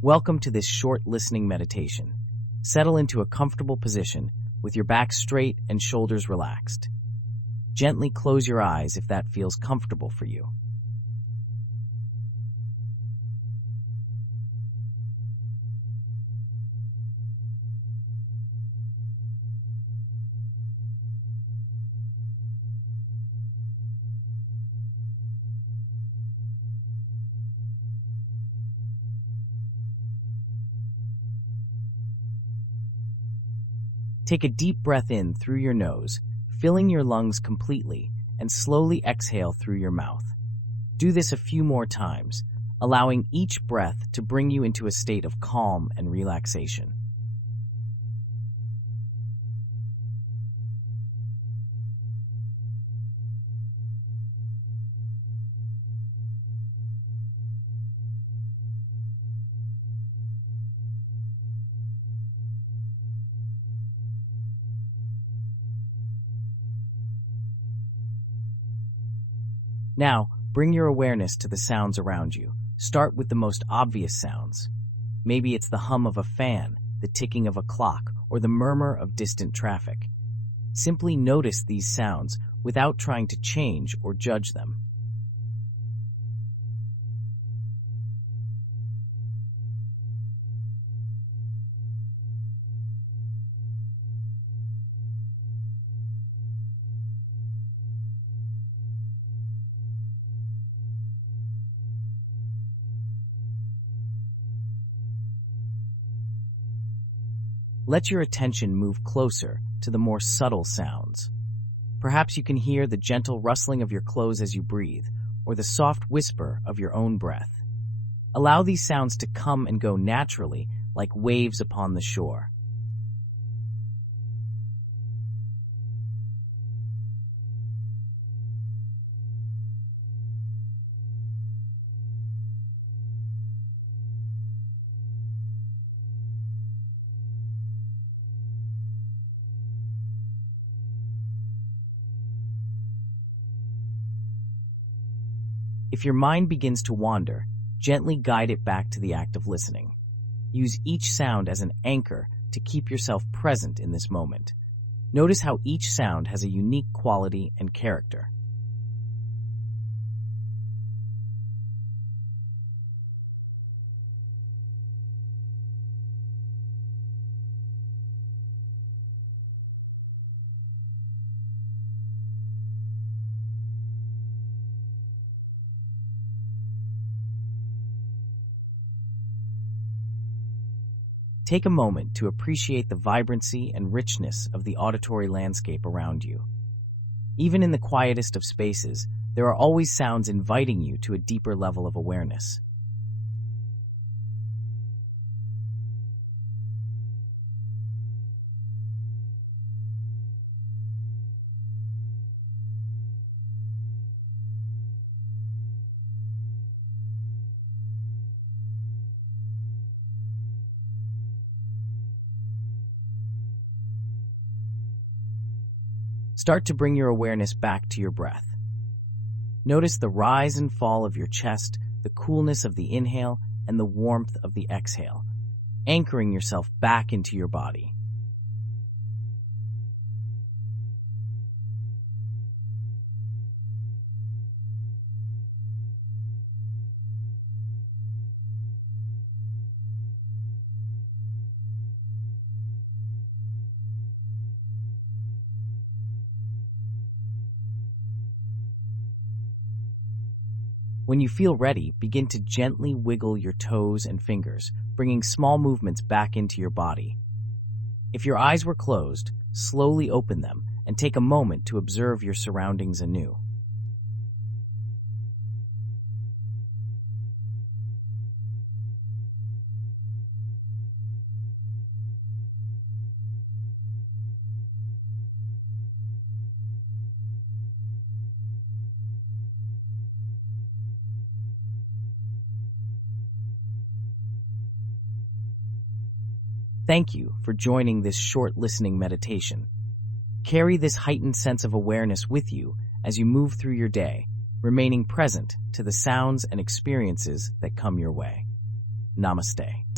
Welcome to this short listening meditation. Settle into a comfortable position with your back straight and shoulders relaxed. Gently close your eyes if that feels comfortable for you. Take a deep breath in through your nose, filling your lungs completely, and slowly exhale through your mouth. Do this a few more times, allowing each breath to bring you into a state of calm and relaxation. Now, bring your awareness to the sounds around you. Start with the most obvious sounds. Maybe it's the hum of a fan, the ticking of a clock, or the murmur of distant traffic. Simply notice these sounds without trying to change or judge them. Let your attention move closer to the more subtle sounds. Perhaps you can hear the gentle rustling of your clothes as you breathe, or the soft whisper of your own breath. Allow these sounds to come and go naturally, like waves upon the shore. If your mind begins to wander, gently guide it back to the act of listening. Use each sound as an anchor to keep yourself present in this moment. Notice how each sound has a unique quality and character. Take a moment to appreciate the vibrancy and richness of the auditory landscape around you. Even in the quietest of spaces, there are always sounds inviting you to a deeper level of awareness. Start to bring your awareness back to your breath. Notice the rise and fall of your chest, the coolness of the inhale, and the warmth of the exhale, anchoring yourself back into your body. When you feel ready, begin to gently wiggle your toes and fingers, bringing small movements back into your body. If your eyes were closed, slowly open them and take a moment to observe your surroundings anew. Thank you for joining this short listening meditation. Carry this heightened sense of awareness with you as you move through your day, remaining present to the sounds and experiences that come your way. Namaste.